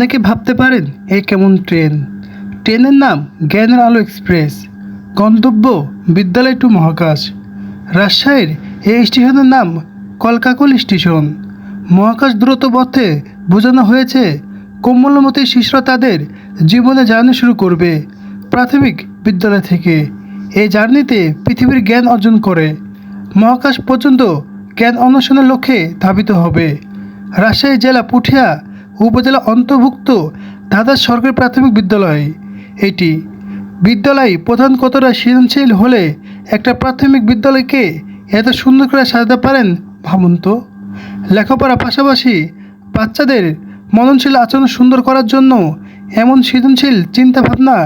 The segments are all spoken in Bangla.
অনেকে ভাবতে পারেন এই কেমন ট্রেন। ট্রেনের নাম জ্ঞানের আলো এক্সপ্রেস। গন্তব্য বিদ্যালয় টু মহাকাশ। রাজশাহীর এই স্টেশনের নাম কলকাকল স্টেশন। মহাকাশ দ্রুত পথে বোঝানো হয়েছে কোমলমতি শিশুরা তাদের জীবনে জার্নি শুরু করবে প্রাথমিক বিদ্যালয় থেকে। এই জার্নিতে পৃথিবীর জ্ঞান অর্জন করে মহাকাশ পর্যন্ত জ্ঞান অন্বেষণের লক্ষ্যে ধাবিত হবে। রাজশাহী জেলা পুঠিয়া উপজেলা অন্তর্ভুক্ত ধাঁধাস সরকারি প্রাথমিক বিদ্যালয় এটি। বিদ্যালয় প্রধান কতটা সৃজনশীল হলে একটা প্রাথমিক বিদ্যালয়কে এত সুন্দর করে সাজাতে পারেন ভাবুন তো। লেখাপড়ার পাশাপাশি বাচ্চাদের মননশীল আচরণ সুন্দর করার জন্য এমন সৃজনশীল চিন্তাভাবনা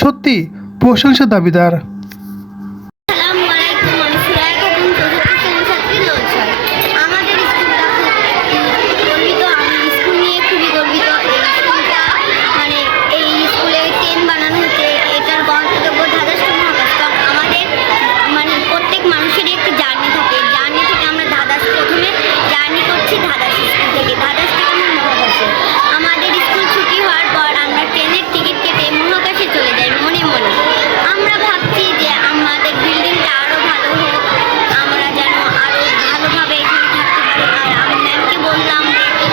সত্যি প্রশংসার দাবিদার। আসসালামু আলাইকুম, আমি সুরাইয়া খাতুন, চতুর্থ শ্রেণীর ছাত্রী লোলছাই। আমাদের স্কুলটা খুব গর্বিত, আমি স্কুল নিয়ে খুবই গর্বিত। এই স্কুলটা এই স্কুলে ট্রেন বানানো হচ্ছে, এটার গন্তব্য ধাঁধাস টু মহাকাশ। কারণ আমাদের প্রত্যেক মানুষেরই একটি জার্নি থাকে। জার্নি থেকে আমরা প্রথমে জার্নি করছি ধাঁধাস স্কুল থেকে, ধাঁধাস থেকে আমরা মহাকাশে। আমাদের স্কুল ছুটি হওয়ার পর আমরা ট্রেনের টিকিট কেটে মহাকাশে চলে যাই মনে মনে। আমরা ভাবছি যে আমাদের বিল্ডিংটা আরও ভালো হোক, আমরা যেন আরও ভালোভাবে এখানে থাকতে পারি। আর আমি ম্যামকে বললাম যে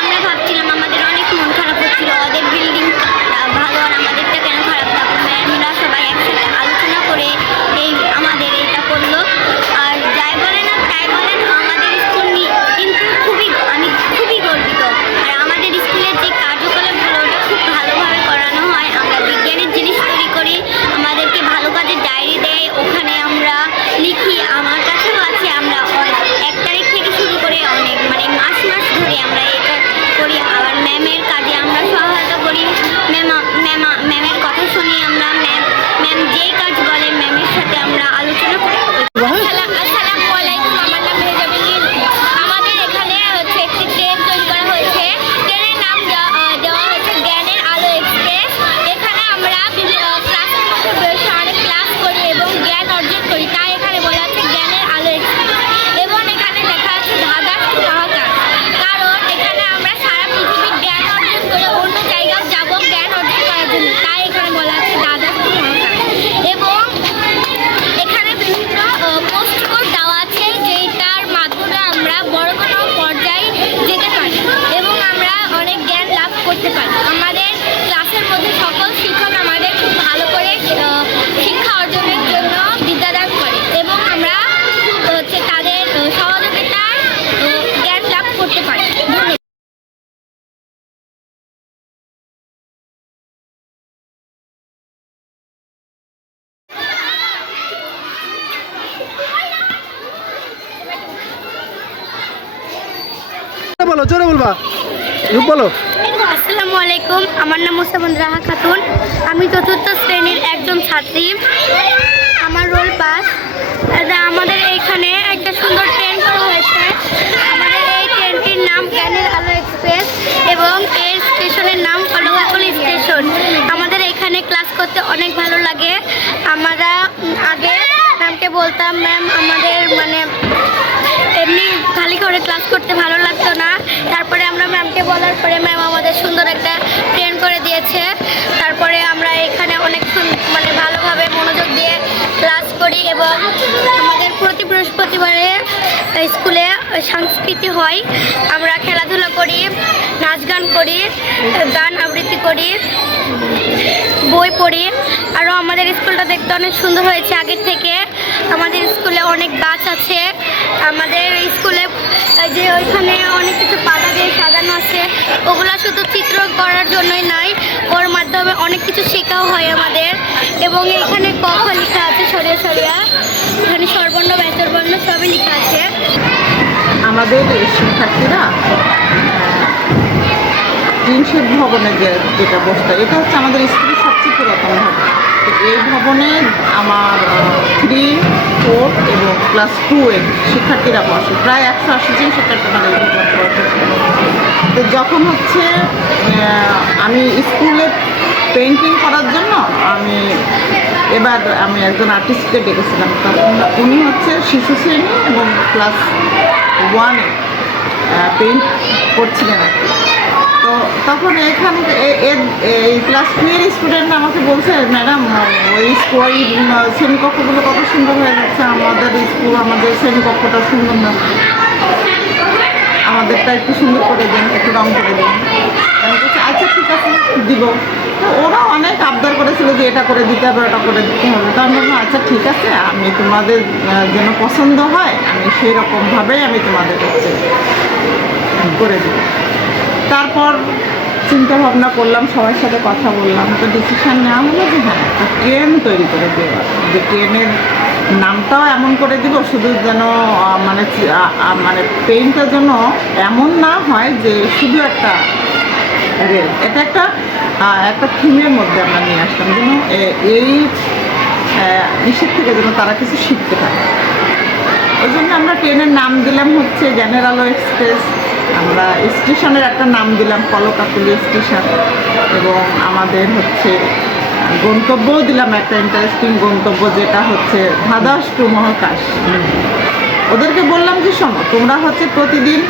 আমরা ভাবছিলাম, আমাদের অনেক মন খারাপ হচ্ছিল, ওদের বিল্ডিংটা ভালো আর আমাদেরটা কেন খারাপ থাকবে। ম্যামরা সবাই একসাথে আলোচনা করে আমাদের এইটা করলো। আর যাই বলেন আর তাই বলেন, আমাদের স্কুল কিন্তু আমি খুবই গর্বিত। আর আমাদের স্কুলের যে কার্যকলাপগুলো ওটা খুব ভালোভাবে করানো হয়। আমরা বিজ্ঞানের জিনিস তৈরি করি, আমাদেরকে ভালো কাজের ডায়েরি দেয়, ওখানে আমরা লিখি। আমার কাছেও আছে, আমরা 1 তারিখ থেকে শুরু করে অনেক মাস মাস ধরে আমরা এটা করি। আবার ম্যামের কাজে আমরা সহায়তা করি, ম্যামের কথা শুনি আমরা। ম্যাম যেই কাজ বলে ম্যামের সাথে আমরা আলোচনা করি। আসসালামু আলাইকুম, আমার নাম মেহজাবিন। আমাদের এখানে একটি ট্রেন তৈরি করা হয়েছে। ট্রেনের নাম দেওয়া হয়েছে জ্ঞানের আলো এক্সপ্রেস। এখানে আমরা ক্লাসের মধ্যে বসে অনেক ক্লাস করি এবং জ্ঞান অর্জন করি, তাই এখানে বলা আছে জ্ঞানের আলো এক্সপ্রেস। এবং এখানে লেখা আছে ধাঁধাস টু মহাকাশ, কারণ এখানে আমরা সারা পৃথিবীর জ্ঞান অর্জন করে অন্য জায়গায় যাব জ্ঞান অর্জন করার জন্য, তাই এখানে বলা আছে ধাঁধাস টু মহাকাশ। এবং এখানে বিভিন্ন পোস্ট কোড দেওয়া আছে, যেটার মাধ্যমে আমরা বড় কোনো পর্যায়ে যেতে পারি এবং আমরা অনেক জ্ঞান লাভ করতে পারি। আমাদের ক্লাসের মধ্যে সকল শিক্ষক আমাদের খুব ভালো করে শিক্ষা অর্জনের জন্য বিদ্যাদান করে এবং আমরা খুব তাদের সহযোগিতায় জ্ঞান লাভ করতে পারি। ধন্যবাদ। বলো, জোরে বলবা, বলো। আসসালামু আলাইকুম, আমার নাম মুসাবন রাহা খাতুন, আমি চতুর্থ শ্রেণীর একজন ছাত্রী। আমার রোল 5। আমাদের এইখানে একটা সুন্দর ট্রেন করা হয়েছে। আমাদের এই ট্রেনটির নাম জ্ঞানের আলো এক্সপ্রেস এবং এর স্টেশনের নাম কলকাকল স্টেশন। আমাদের এখানে ক্লাস করতে অনেক ভালো লাগে। আমরা আগে ম্যামকে বলতাম, ম্যাম আমাদের এমনি খালি করে ক্লাস করতে ভালো লাগতো না। তারপরে আমরা ম্যামকে বলার পরে ম্যাম আমাদের সুন্দর একটা ট্রেন করে দিয়েছে। তারপরে আমরা এখানে অনেক ভালোভাবে মনোযোগ দিয়ে ক্লাস করি এবং আমাদের প্রতি বৃহস্পতিবারে স্কুলে সংস্কৃতি হয়। আমরা খেলাধুলা করি, নাচ গান করি, গান আবৃত্তি করি, বই পড়ি। আরও আমাদের স্কুলটা দেখতে অনেক সুন্দর হয়েছে আগের থেকে। আমাদের স্কুলে অনেক গাছ আছে। আমাদের স্কুলে যে ওইখানে অনেক কিছু পাতা দিয়ে সাজানো আছে, ওগুলো শুধু চিত্র করার জন্যই নয়, ওর মাধ্যমে অনেক কিছু শেখাও হয় আমাদের। এবং এখানে ক খ লেখা আছে সরিয়া সরিয়া, এখানে স্বরবর্ণ ব্যঞ্জনবর্ণ সবই লেখা আছে। আমাদের শিক্ষার্থীরা তিনশো ভবনে যেটা বসতো, এটা হচ্ছে আমাদের স্কুলের সবচেয়ে পুরাতন ভবন। এই ভবনে আমার 3, 4 এবং ক্লাস 2 এর শিক্ষার্থীরা বসে। প্রায় 180 জন শিক্ষার্থী আমাদের বসে। তো যখন আমি স্কুলে পেন্টিং করার জন্য এবার আমি একজন আর্টিস্টকে ডেকেছিলাম। তখন উনি শিশু শ্রেণী এবং ক্লাস 1-এ পেন্ট করছিলেন আর কি। তো তখন এখানে এই ক্লাস 2 এর স্টুডেন্ট আমাকে বলছে, ম্যাডাম ওই শ্রেণীকক্ষগুলো কত সুন্দর হয়ে যাচ্ছে, আমাদের স্কুল আমাদের শ্রেণীকক্ষটা সুন্দর না, আমাদেরটা একটু সুন্দর করে দিন, একটু রং করে দিন। আমি বলছি আচ্ছা ঠিক আছে দিব। তো ওরা অনেক আবদার করেছিল যে এটা করে দিতে হবে, ওটা করে দিতে হবে। তো আমি বললাম আচ্ছা ঠিক আছে, আমি তোমাদের যেন পছন্দ হয় আমি সেই রকমভাবেই আমি তোমাদের হচ্ছে করে দিব। তারপর চিন্তা ভাবনা করলাম, সবার সাথে কথা বললাম, তো ডিসিশন নেওয়া হলো যে হ্যাঁ একটা ট্রেন তৈরি করে দেওয়া, যে ট্রেনের নামটাও এমন করে দিব শুধু যেন মানে পেইন্টটা যেন এমন না হয় যে শুধু একটা রেল। এটা একটা থিমের মধ্যে আমরা নিয়ে আসলাম, যেন এই ইসের থেকে যেন তারা কিছু শিখতে পারে। ওই জন্য আমরা ট্রেনের নাম দিলাম হচ্ছে জ্ঞানের আলো এক্সপ্রেস। আমরা স্টেশনের একটা নাম দিলাম কলকাকলি স্টেশন, এবং আমাদের হচ্ছে গন্তব্যও দিলাম একটা ইন্টারেস্টিং গন্তব্য, যেটা হচ্ছে ধাদাস টু মহাকাশ। ওদেরকে বললাম যে শোনো, তোমরা হচ্ছে প্রতিদিন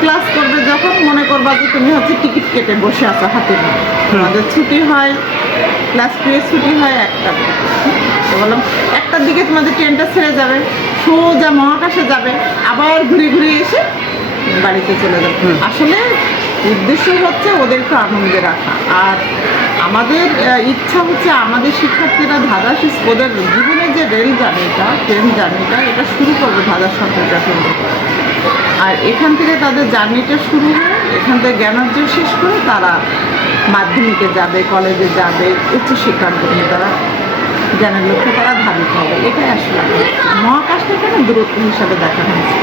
ক্লাস করবে, যখন মনে করবা যে তুমি হচ্ছে টিকিট কেটে বসে আছো হাতে নিয়ে, তোমাদের ছুটি হয় ক্লাস 2 এর ছুটি হয় 1টার দিকে। তো বললাম 1টার দিকে তোমাদের ট্রেনটা ছেড়ে যাবে, সোজা মহাকাশে যাবে, আবার ঘুরে ঘুরে এসে বাড়িতে চলে যাবে। আসলে উদ্দেশ্য হচ্ছে ওদেরকে আনন্দে রাখা। আর আমাদের ইচ্ছা হচ্ছে আমাদের শিক্ষার্থীরা ধাদাস ওদের জীবনে যে রেল জার্নিটা, ট্রেন জার্নিটা, এটা শুরু করবে ধাদাস সরকারটা কেন্দ্র করে। আর এখান থেকে তাদের জার্নিটা শুরু হয়, এখান থেকে জ্ঞানার্জন শেষ করে তারা মাধ্যমিকে যাবে, কলেজে যাবে, উচ্চশিক্ষার জন্য তারা জ্ঞানের লক্ষ্যে তারা ধাবিত হবে। এটাই আসলে মহাকাশটা এখানে দূরত্ব হিসাবে দেখা হয়েছে।